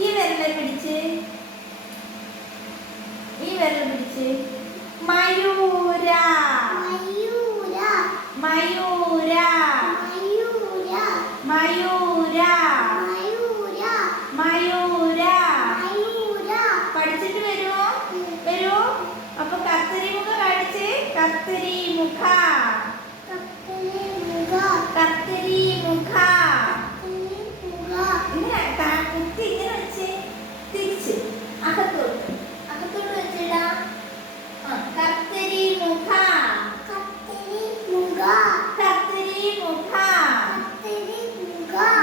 ഈ വിരലെ പിടിച്ച് മയൂര മയൂര മയൂര മയൂര പഠിച്ചിട്ട് വരുമോ? അപ്പൊ കത്തിരി മുഖ കാണിച്ച് കത്തിരി മുഖ ഇങ്ങനെ കുത്തി ഇങ്ങനെ വെച്ച് തിരിച്ച് അകത്തോട്ട് വെച്ചിടാം. കത്തിരി മുഖ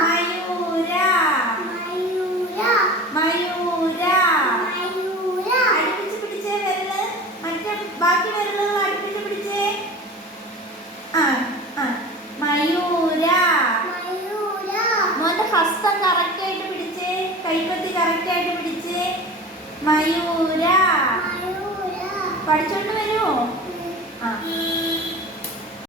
മയൂര അടുപ്പിച്ച് പിടിച്ചേ വിരല്. മറ്റേ ബാക്കി വിരലുകൾ അടുപ്പിച്ച് പിടിച്ചേ. മയൂര. മോന്റെ ഹസ്തം കറക്റ്റ് ആയിട്ട് പിടിച്ചേ. കൈപ്പത്തി കറക്റ്റ് ആയിട്ട് പിടിച്ചേ. മയൂര പഠിച്ചോണ്ട്